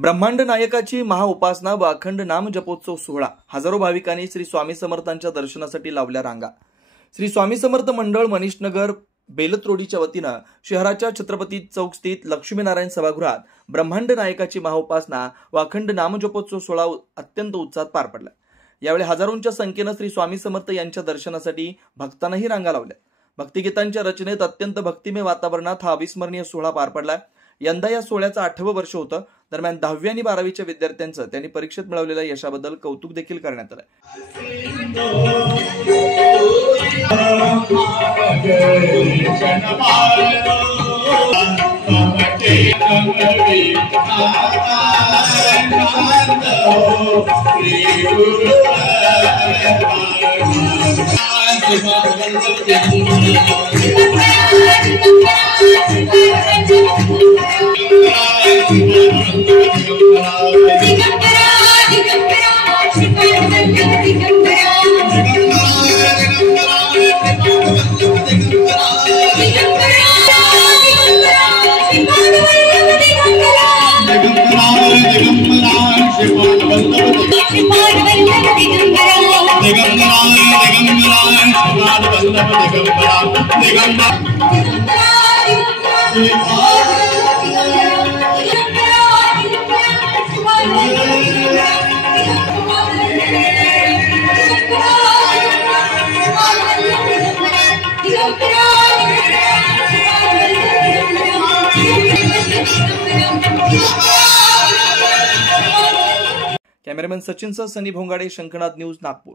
ब्रह्मांड नायकाची महाउपासना व अखंड नाम जपोत्सव सोहळा। हजारो भाविकांनी श्री स्वामी समर्थांच्या दर्शनासाठी लावल्या रांगा। श्री स्वामी समर्थ मंडळ मनीषनगर बेलत्रोडीच्या वतीनं शहराच्या छत्रपती चौक स्थित लक्ष्मीनारायण सभागृहात ब्रह्मांड नायकाची महाउपासना व अखंड नाम जपोत्सव सोहळा अत्यंत उत्साहात पार पडला। यावेळी हजारोंच्या संख्येने श्री स्वामी समर्थ यांच्या दर्शनासाठी भक्तांनाही रांगा लावल्या। भक्तिगीतांच्या रचनेत अत्यंत भक्तिमय वातावरणात हा अविस्मरणीय सोहळा पार पडला। यंदा या सोहळ्याचं 8वं वर्ष होतं। दरम्यान 10वी आणि 12वीच्या विद्यार्थ्यांचं त्यांनी परीक्षेत मिळवलेल्या यशाबद्दल कौतुक देखील करण्यात आलं। कॅमेरामॅन सचिन सह सनी भोंगाडे, शंखनाद न्यूज, नागपूर।